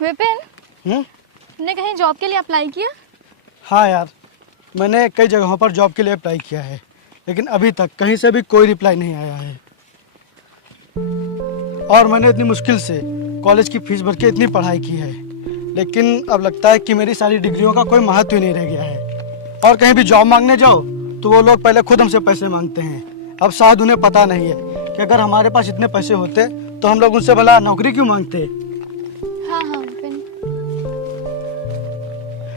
विपिन, तुमने कहीं जॉब के लिए अप्लाई किया? हाँ यार, मैंने कई जगहों पर जॉब के लिए अप्लाई किया है, लेकिन अभी तक कहीं से भी कोई रिप्लाई नहीं आया है। और मैंने इतनी मुश्किल से कॉलेज की फीस भर के इतनी पढ़ाई की है, लेकिन अब लगता है कि मेरी सारी डिग्रियों का कोई महत्व ही नहीं रह गया है। और कहीं भी जॉब मांगने जाओ तो वो लोग पहले खुद हमसे पैसे मांगते हैं। अब शायद उन्हें पता नहीं है कि अगर हमारे पास इतने पैसे होते तो हम लोग उनसे भला नौकरी क्यों मांगते। हाँ हाँ विपिन।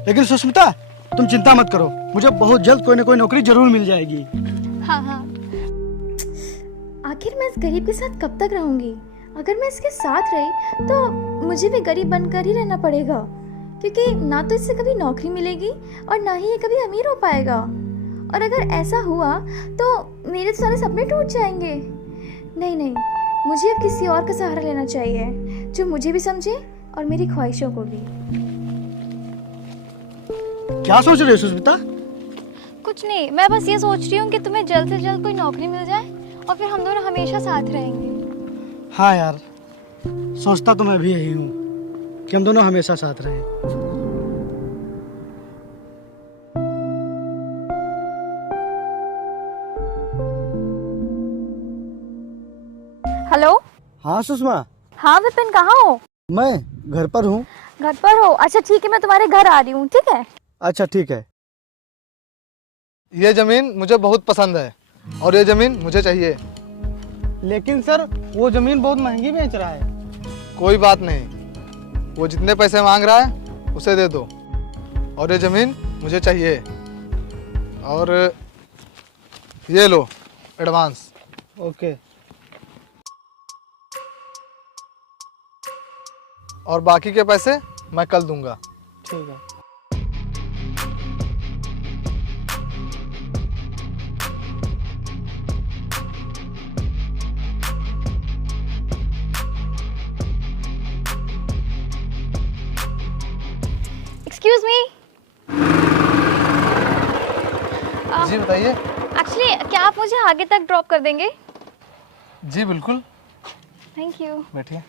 लेकिन सुष्मिता, तुम चिंता मत करो, मुझे बहुत जल्द कोई ना कोई नौकरी जरूर मिल जाएगी। हाँ हाँ। आखिर मैं इस गरीब के साथ कब तक रहूंगी? अगर मैं इसके साथ रही तो मुझे भी गरीब बनकर ही रहना पड़ेगा, क्योंकि ना तो इससे कभी नौकरी मिलेगी और ना ही ये कभी अमीर हो पाएगा। और अगर ऐसा हुआ तो मेरे तो सारे सपने टूट जाएंगे। नहीं नहीं, मुझे अब किसी और का सहारा लेना चाहिए जो मुझे भी समझे और मेरी ख्वाहिशों को भी। क्या सोच रही हो सुष्मिता? कुछ नहीं, मैं बस ये सोच रही हूँ कि तुम्हें जल्द से जल्द कोई नौकरी मिल जाए और फिर हम दोनों हमेशा साथ रहेंगे। हाँ यार, सोचता तो मैं भी यही हूँ कि हम दोनों हमेशा साथ रहें। हेलो। हाँ सुषमा। हाँ विपिन, कहाँ हो? मैं घर पर हूँ। घर पर हो? अच्छा ठीक है, मैं तुम्हारे घर आ रही हूँ। ठीक है। अच्छा ठीक है। ये जमीन मुझे बहुत पसंद है और ये जमीन मुझे चाहिए। लेकिन सर, वो जमीन बहुत महंगी बेच रहा है। कोई बात नहीं, वो जितने पैसे मांग रहा है उसे दे दो और ये जमीन मुझे चाहिए। और ये लो एडवांस। ओके। और बाकी के पैसे मैं कल दूंगा। ठीक है। Excuse me. जी बताइए। एक्चुअली क्या आप मुझे आगे तक ड्रॉप कर देंगे? जी बिल्कुल, थैंक यू। बैठिए।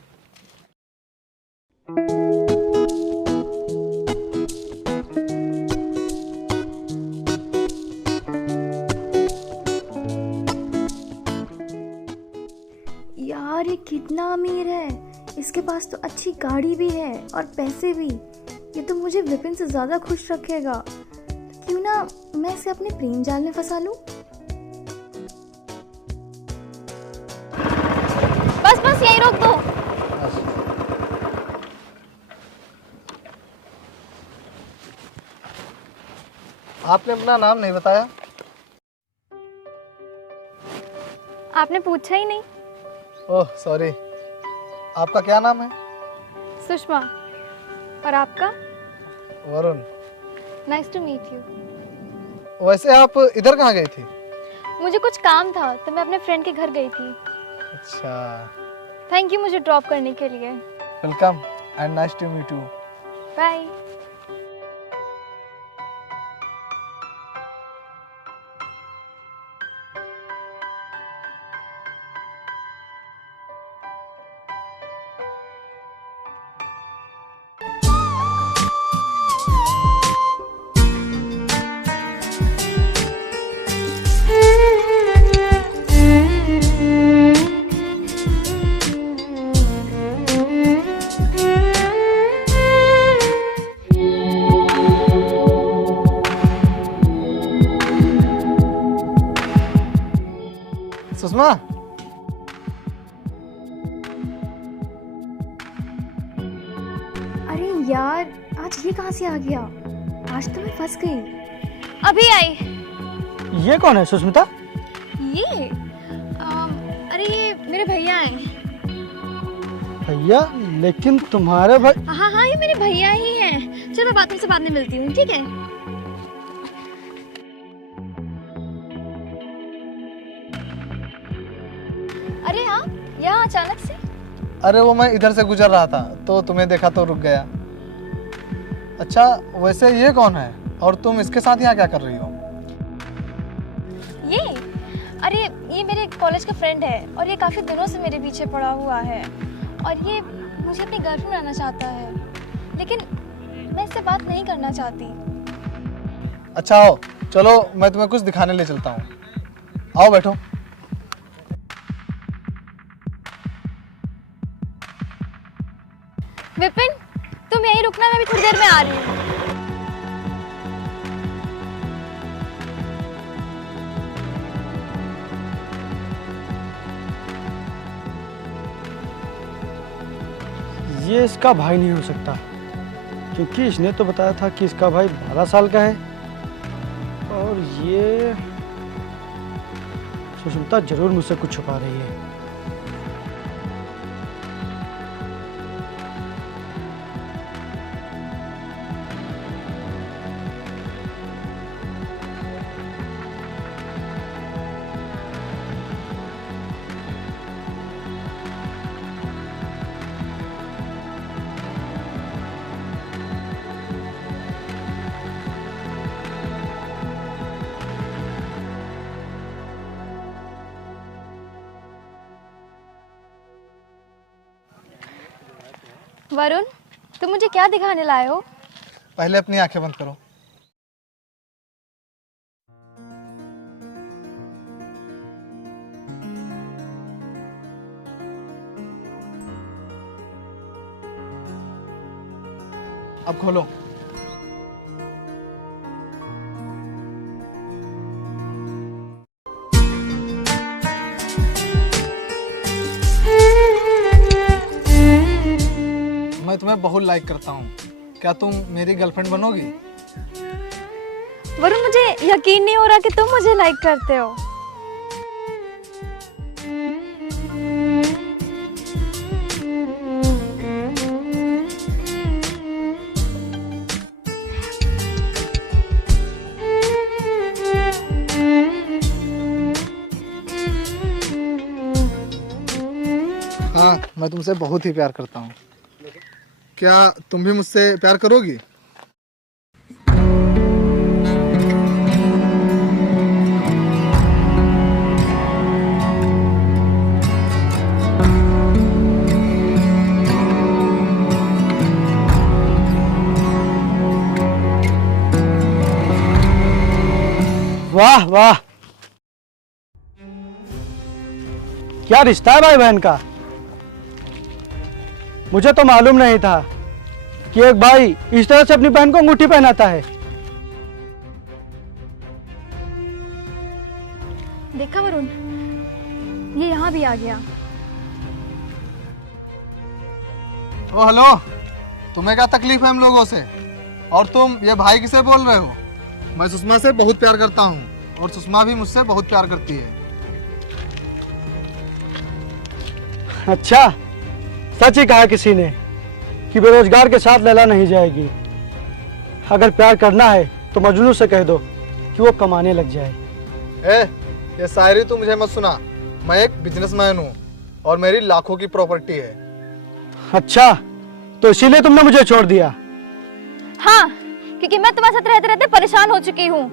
यार ये कितना अमीर है, इसके पास तो अच्छी गाड़ी भी है और पैसे भी। ये तो मुझे विपिन से ज़्यादा खुश रखेगा। क्यों ना मैं इसे अपने प्रेम जाल में फंसा लूं? बस बस यही रोक दो। आपने अपना नाम नहीं बताया। आपने पूछा ही नहीं। ओह सॉरी, आपका क्या नाम है? सुषमा। और आपका? Varun. Nice to meet you. वैसे आप इधर कहाँ गई थी? मुझे कुछ काम था तो मैं अपने फ्रेंड के घर गई थी। अच्छा। थैंक यू मुझे ड्रॉप करने के लिए। Welcome and nice to meet you. Bye. Sushma, अरे यार, आज ये कहाँ से आ गया? आज तो मैं फंस गई। अभी आई। ये कौन है सुष्मिता? ये अरे ये मेरे भैया हैं। भैया? लेकिन तुम्हारे भाई। हाँ हाँ, ये मेरे भैया ही हैं। चलो मैं तुमसे बाद में मिलती हूँ, ठीक है? अरे हाँ, यहाँ अचानक से? अरे वो मैं इधर से गुजर रहा था तो तुम्हें देखा तो रुक गया। अच्छा वैसे ये कौन है और तुम इसके साथ यहाँ क्या कर रही हो? ये अरे ये मेरे कॉलेज का फ्रेंड है और ये काफ़ी दिनों से मेरे पीछे पड़ा हुआ है और ये मुझे अपनी गर्लफ्रेंड बनाना चाहता है। लेकिन मैं इससे बात नहीं करना चाहती। अच्छा आओ, चलो मैं तुम्हें कुछ दिखाने ले चलता हूँ। आओ बैठो। विपिन, तुम यहीं रुकना, मैं भी थोड़ी देर में आ रही हूँ। ये इसका भाई नहीं हो सकता, क्योंकि इसने तो बताया था कि इसका भाई 12 साल का है। और ये सुष्मिता जरूर मुझसे कुछ छुपा रही है। वरुण, तुम मुझे क्या दिखाने लाए हो? पहले अपनी आंखें बंद करो। अब खोलो। मैं तुम्हें बहुत लाइक करता हूँ, क्या तुम मेरी गर्लफ्रेंड बनोगी? वरुण, मुझे यकीन नहीं हो रहा कि तुम मुझे लाइक करते हो। हाँ, मैं तुमसे बहुत ही प्यार करता हूँ। क्या तुम भी मुझसे प्यार करोगी? वाह वाह, क्या रिश्ता है भाई बहन का। मुझे तो मालूम नहीं था कि एक भाई इस तरह से अपनी बहन को अंगूठी पहनाता है। देखा वरुण, ये यहाँ भी आ गया। ओ हेलो, तुम्हें क्या तकलीफ है हम लोगों से? और तुम ये भाई किसे बोल रहे हो? मैं सुषमा से बहुत प्यार करता हूँ और सुषमा भी मुझसे बहुत प्यार करती है। अच्छा, सच ही कहा किसी ने कि बेरोजगार के साथ लैला नहीं जाएगी। अगर प्यार करना है तो मजनू से कह दो कि वो कमाने लग जाए। ये शायरी तू मुझे मत सुना। मैं एक बिजनेसमैन हूँ और मेरी लाखों की प्रॉपर्टी है। अच्छा, तो इसीलिए तुमने मुझे छोड़ दिया? हाँ, क्योंकि मैं तुम्हारे साथ रहते रहते परेशान हो चुकी हूँ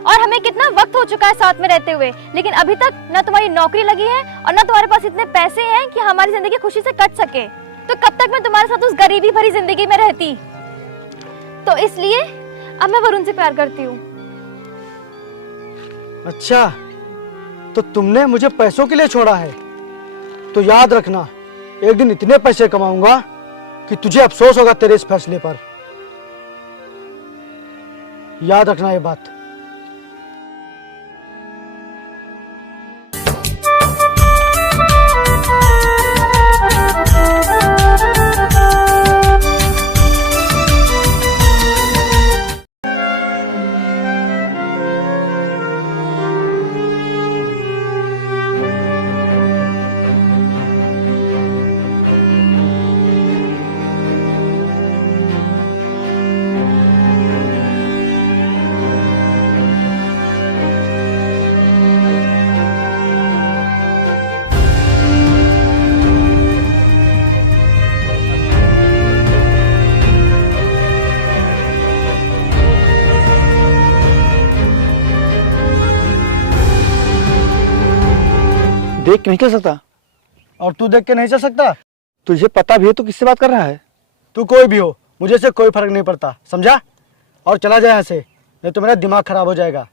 और हमें कितना वक्त हो चुका है साथ में रहते हुए, लेकिन अभी तक ना तुम्हारी नौकरी लगी है और ना तुम्हारे पास इतने पैसे हैं कि हमारी जिंदगी खुशी से कट सके। तो कब तक मैं तुम्हारे साथ उस गरीबी भरी जिंदगी में रहती? तो इसलिए अब मैं वरुण से प्यार करती हूँ। अच्छा, तो तुमने मुझे पैसों के लिए छोड़ा है? तो याद रखना, एक दिन इतने पैसे कमाऊंगा कि तुझे अफसोस होगा तेरे इस फैसले पर। याद रखना ये बात। देख के नहीं चल सकता? और तू देख के नहीं चल सकता? तुझे पता भी है तू किससे बात कर रहा है? तू कोई भी हो, मुझे इससे कोई फर्क नहीं पड़ता, समझा? और चला जाए यहाँ से, नहीं तो मेरा दिमाग खराब हो जाएगा।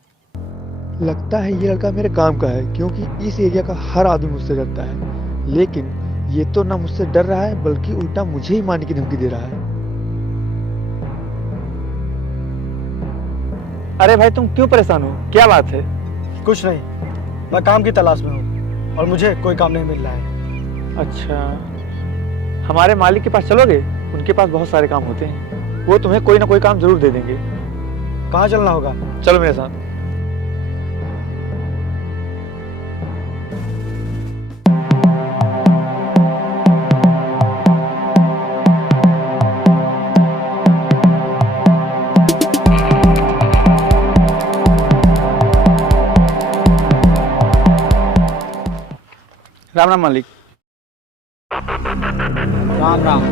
लगता है ये लड़का मेरे काम का है, क्योंकि इस एरिया का हर आदमी मुझसे डरता है। लेकिन ये तो ना मुझसे डर रहा है, बल्कि उल्टा मुझे ही मारने की धमकी दे रहा है। अरे भाई, तुम क्यों परेशान हो? क्या बात है? कुछ नहीं, मैं काम की तलाश में हूँ और मुझे कोई काम नहीं मिल रहा है। अच्छा, हमारे मालिक के पास चलोगे? उनके पास बहुत सारे काम होते हैं, वो तुम्हें कोई ना कोई काम जरूर दे देंगे। कहाँ चलना होगा? चलो मेरे साथ। राम राम मालिक। राम राम।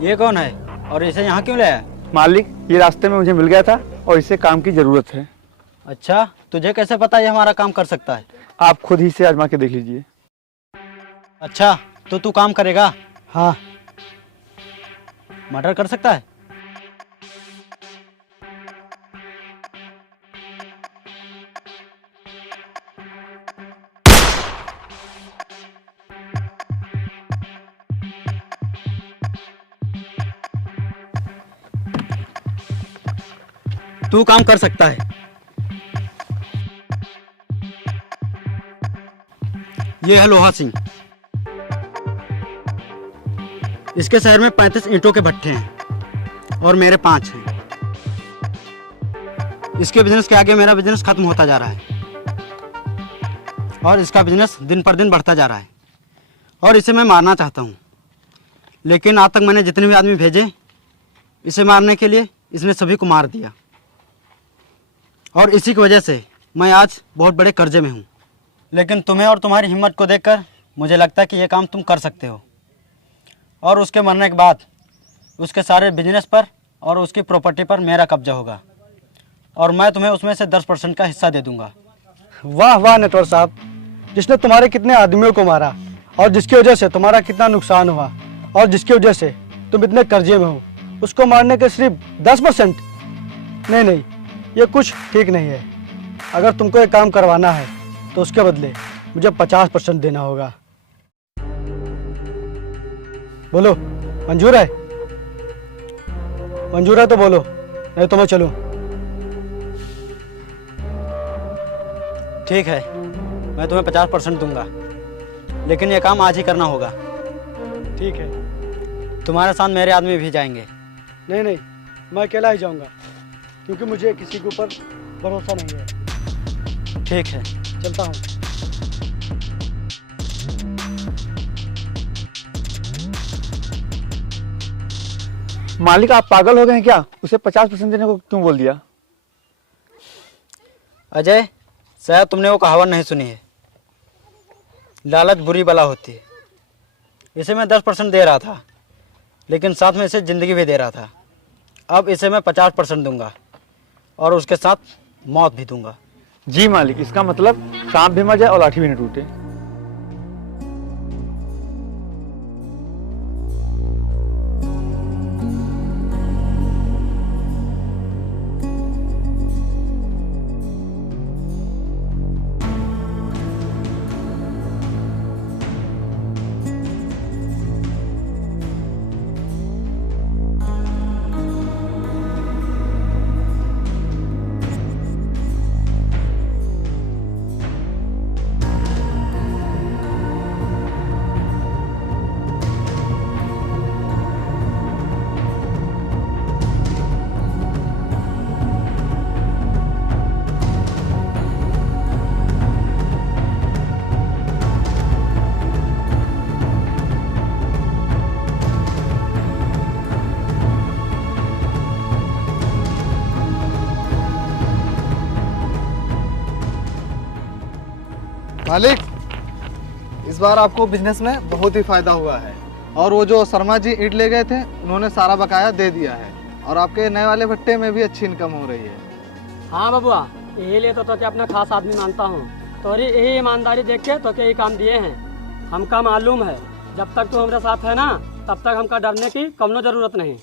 ये कौन है और इसे यहाँ क्यों लाया? मालिक, ये रास्ते में मुझे मिल गया था और इसे काम की जरूरत है। अच्छा, तुझे कैसे पता ये हमारा काम कर सकता है? आप खुद ही से आजमा के देख लीजिए। अच्छा, तो तू काम करेगा? हाँ। मर्डर कर सकता है? तू काम कर सकता है। ये है लोहा सिंह। इसके शहर में 35 ईंटों के भट्टे हैं और मेरे 5 हैं। इसके बिजनेस के आगे मेरा बिजनेस खत्म होता जा रहा है और इसका बिजनेस दिन पर दिन बढ़ता जा रहा है और इसे मैं मारना चाहता हूँ, लेकिन आज तक मैंने जितने भी आदमी भेजे इसे मारने के लिए, इसने सभी को मार दिया और इसी की वजह से मैं आज बहुत बड़े कर्जे में हूँ। लेकिन तुम्हें और तुम्हारी हिम्मत को देखकर मुझे लगता है कि ये काम तुम कर सकते हो और उसके मरने के बाद उसके सारे बिजनेस पर और उसकी प्रॉपर्टी पर मेरा कब्जा होगा और मैं तुम्हें उसमें से 10% का हिस्सा दे दूंगा। वाह वाह नटवर साहब, जिसने तुम्हारे कितने आदमियों को मारा और जिसकी वजह से तुम्हारा कितना नुकसान हुआ और जिसकी वजह से तुम इतने कर्जे में हो, उसको मारने के सिर्फ 10%? नहीं नहीं, ये कुछ ठीक नहीं है। अगर तुमको एक काम करवाना है तो उसके बदले मुझे 50% देना होगा। बोलो, मंजूर है? मंजूर है तो बोलो, नहीं तो मैं चलूं। ठीक है, मैं तुम्हें 50% दूंगा, लेकिन ये काम आज ही करना होगा। ठीक है। तुम्हारे साथ मेरे आदमी भी जाएंगे। नहीं नहीं, मैं अकेला ही जाऊंगा, क्योंकि मुझे किसी के ऊपर भरोसा नहीं है। ठीक है, चलता हूँ। मालिक, आप पागल हो गए हैं क्या? उसे 50% देने को क्यों बोल दिया? अजय, शायद तुमने वो कहावत नहीं सुनी है, लालच बुरी बला होती है। इसे मैं 10% दे रहा था, लेकिन साथ में इसे ज़िंदगी भी दे रहा था। अब इसे मैं 50% दूंगा और उसके साथ मौत भी दूंगा। जी मालिक, इसका मतलब सांप भी मर जाए और लाठी भी न टूटे। मालिक, इस बार आपको बिजनेस में बहुत ही फायदा हुआ है और वो जो शर्मा जी ईंट ले गए थे उन्होंने सारा बकाया दे दिया है और आपके नए वाले भट्टे में भी अच्छी इनकम हो रही है। हाँ बबुआ, यही लिए तो क्या अपना खास आदमी मानता हूँ। तोरी यही ईमानदारी देख के तो क्या ही काम दिए हैं। हमका मालूम है जब तक तू हमारे साथ है ना तब तक हमका डरने की कमनो जरूरत नहीं।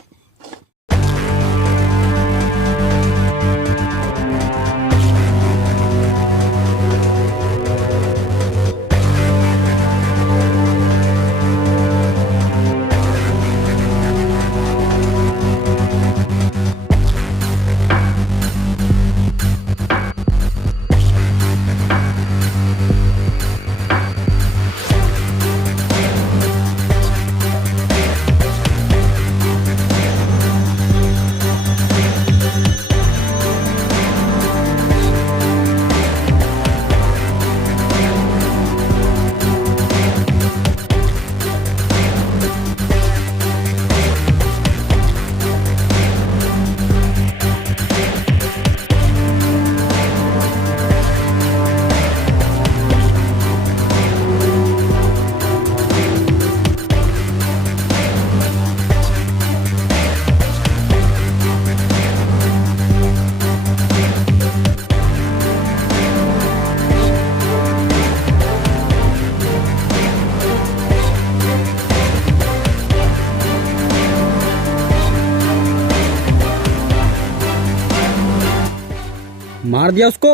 मार दिया उसको।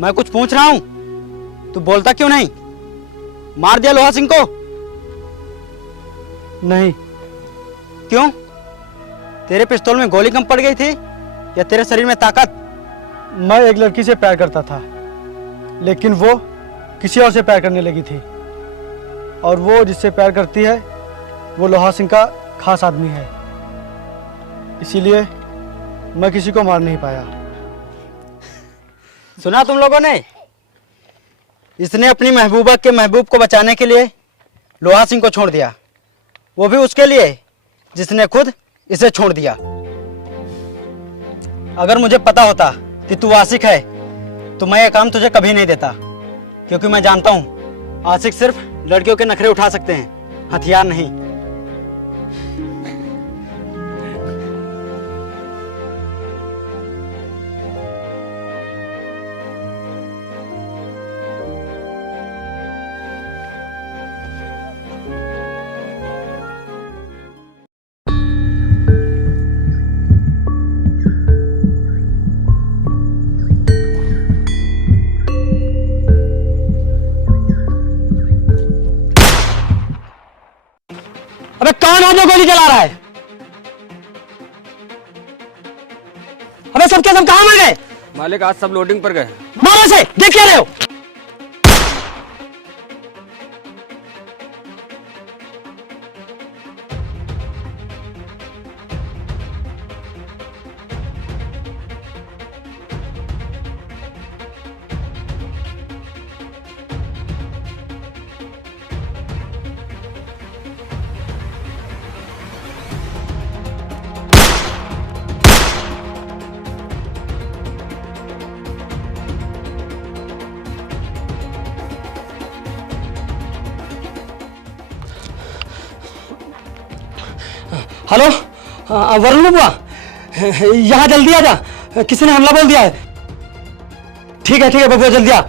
मैं कुछ पूछ रहा हूं, तू बोलता क्यों नहीं? मार दिया लोहा सिंह को? नहीं। क्यों? तेरे पिस्तौल में गोली कम पड़ गई थी या तेरे शरीर में ताकत? मैं एक लड़की से प्यार करता था, लेकिन वो किसी और से प्यार करने लगी थी, और वो जिससे प्यार करती है वो लोहा सिंह का खास आदमी है, इसीलिए मैं किसी को मार नहीं पाया। सुना तुम लोगों ने? इसने अपनी महबूबा के महबूब को बचाने के लिए लोहा सिंह को छोड़ दिया, वो भी उसके लिए जिसने खुद इसे छोड़ दिया। अगर मुझे पता होता कि तू आशिक है तो मैं ये काम तुझे कभी नहीं देता, क्योंकि मैं जानता हूं आशिक सिर्फ लड़कियों के नखरे उठा सकते हैं, हथियार नहीं। अबे कौन है जो गोली चला रहा है? अबे सब के सब कहां मर गए? मालिक आज सब लोडिंग पर गए। मारो से, देख क्या रहे हो? हेलो वरुण बुआ, यहाँ जल्दी आ जा, किसी ने हमला बोल दिया है। ठीक है बबुआ, जल्दी आ।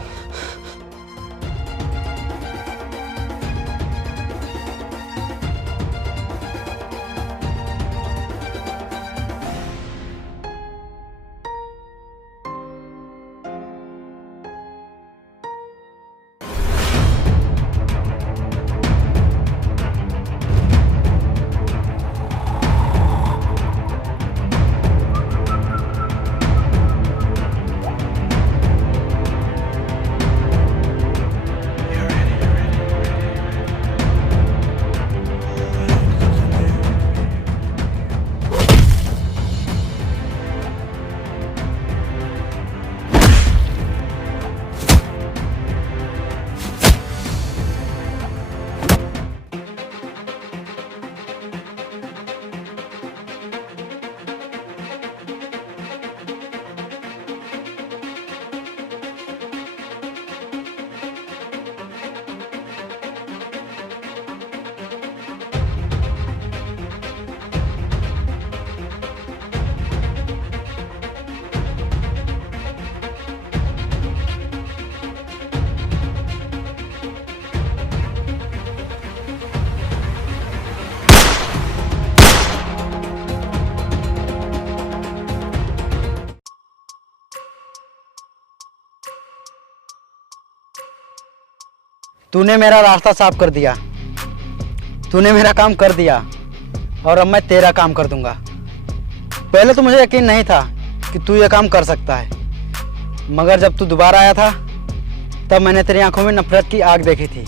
तूने मेरा रास्ता साफ कर दिया, तूने मेरा काम कर दिया और अब मैं तेरा काम कर दूंगा। पहले तो मुझे यकीन नहीं था कि तू ये काम कर सकता है, मगर जब तू दोबारा आया था तब मैंने तेरी आंखों में नफरत की आग देखी थी।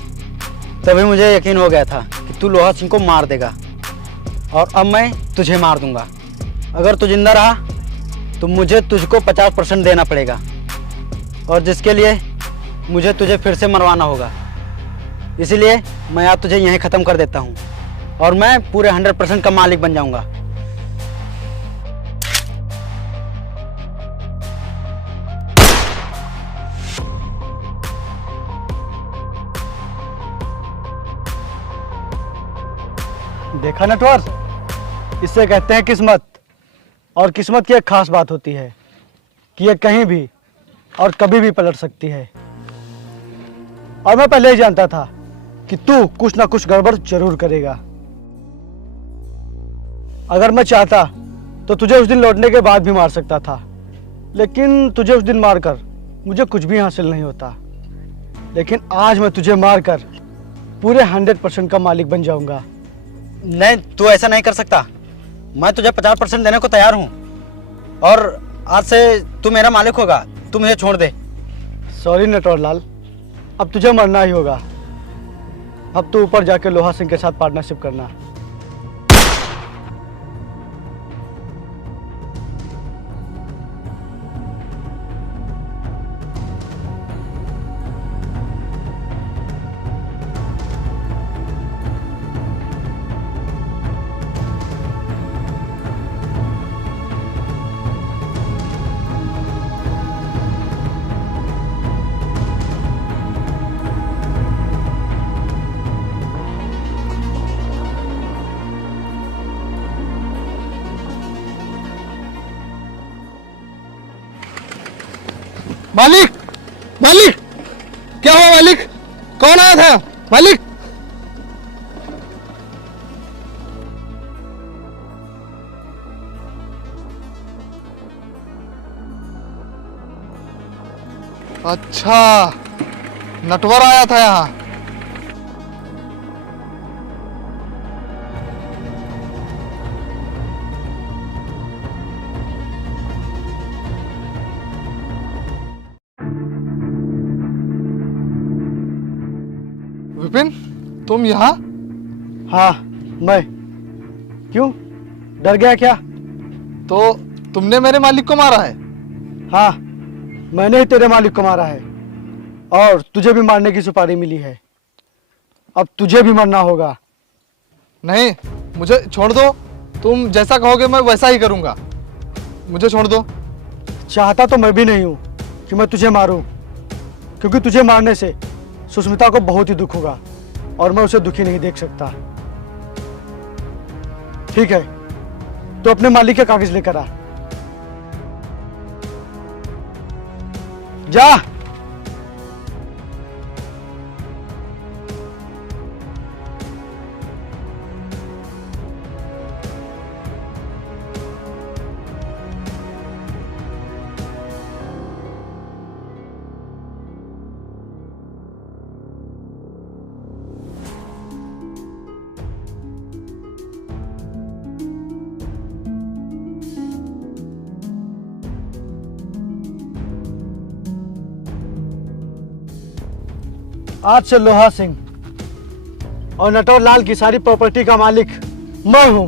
तभी मुझे यकीन हो गया था कि तू लोहा सिंह को मार देगा और अब मैं तुझे मार दूंगा। अगर तू जिंदा रहा तो मुझे तुझको 50% देना पड़ेगा और जिसके लिए मुझे तुझे फिर से मरवाना होगा। इसीलिए मैं आज तुझे यहीं ख़त्म कर देता हूँ और मैं पूरे 100% का मालिक बन जाऊंगा। देखा नटवर, इससे कहते हैं किस्मत। और किस्मत की एक खास बात होती है कि ये कहीं भी और कभी भी पलट सकती है। और मैं पहले ही जानता था कि तू कुछ ना कुछ गड़बड़ जरूर करेगा। अगर मैं चाहता तो तुझे उस दिन लौटने के बाद भी मार सकता था, लेकिन तुझे उस दिन मारकर मुझे कुछ भी हासिल नहीं होता। लेकिन आज मैं तुझे मारकर पूरे 100% का मालिक बन जाऊंगा। नहीं, तू ऐसा नहीं कर सकता। मैं तुझे 50% देने को तैयार हूँ और आज से तू मेरा मालिक होगा। तू मुझे छोड़ दे। सॉरी नटवर लाल, अब तुझे मरना ही होगा। अब तू ऊपर जाके लोहा सिंह के साथ पार्टनरशिप करना। मालिक, मालिक, क्या हुआ मालिक? कौन आया था मालिक? अच्छा, नटवर आया था यहाँ। विपिन, तुम यहाँ? हाँ, मैं। क्यों, डर गया क्या? तो तुमने मेरे मालिक को मारा है? हाँ, मैंने ही तेरे मालिक को मारा है और तुझे भी मारने की सुपारी मिली है। अब तुझे भी मरना होगा। नहीं, मुझे छोड़ दो। तुम जैसा कहोगे मैं वैसा ही करूँगा। मुझे छोड़ दो। चाहता तो मैं भी नहीं हूँ कि मैं तुझे मारूं, क्योंकि तुझे मारने से सुष्मिता को बहुत ही दुख होगा और मैं उसे दुखी नहीं देख सकता। ठीक है, तो अपने मालिक के कागज लेकर आ। जा। आज से लोहा सिंह और नटवर लाल की सारी प्रॉपर्टी का मालिक मैं हूं।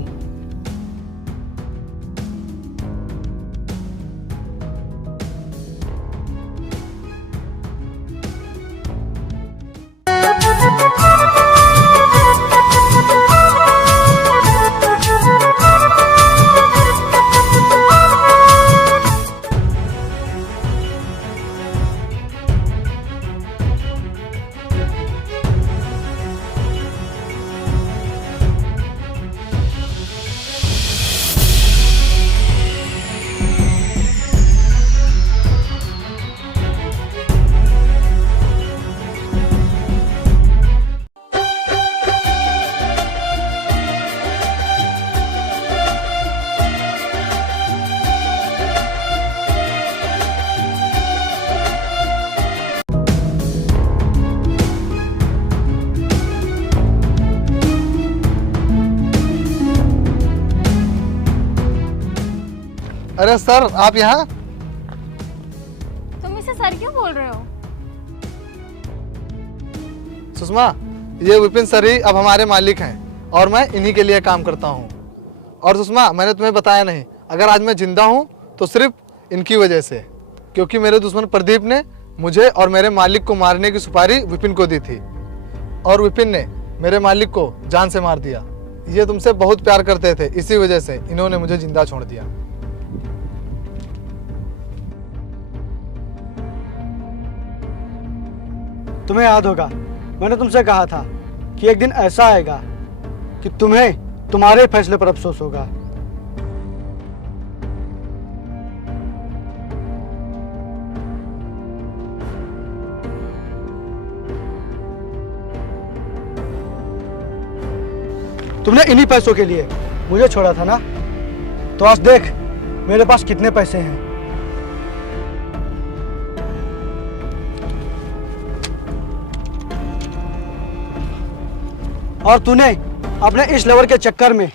अरे सर, आप यहाँ? तुम इसे सर क्यों बोल रहे हो? सुषमा, ये विपिन सर ही अब हमारे मालिक हैं और मैं इन्हीं के लिए काम करता हूँ। और सुषमा, मैंने तुम्हें बताया नहीं, अगर आज मैं जिंदा हूँ तो सिर्फ इनकी वजह से, क्योंकि मेरे दुश्मन प्रदीप ने मुझे और मेरे मालिक को मारने की सुपारी विपिन को दी थी और विपिन ने मेरे मालिक को जान से मार दिया। ये तुमसे बहुत प्यार करते थे, इसी वजह से इन्होंने मुझे जिंदा छोड़ दिया। तुम्हें याद होगा, मैंने तुमसे कहा था कि एक दिन ऐसा आएगा कि तुम्हें तुम्हारे फैसले पर अफसोस होगा। तुमने इन्हीं पैसों के लिए मुझे छोड़ा था ना, तो आज देख मेरे पास कितने पैसे हैं। और तूने अपने इस लवर के चक्कर में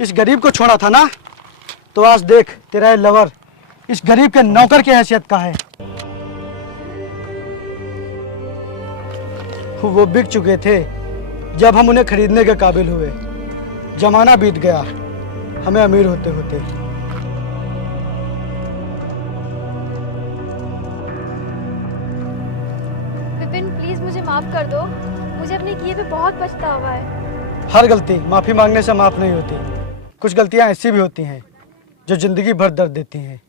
इस गरीब को छोड़ा था ना, तो आज देख तेरा ये लवर इस गरीब के नौकर की हैसियत का है। वो बिक चुके थे जब हम उन्हें खरीदने के काबिल हुए। जमाना बीत गया हमें अमीर होते होते। विपिन प्लीज मुझे माफ कर दो, मुझे अपने किए पे बहुत पछतावा है। हर गलती माफी मांगने से माफ नहीं होती। कुछ गलतियां ऐसी भी होती हैं जो जिंदगी भर दर्द देती हैं।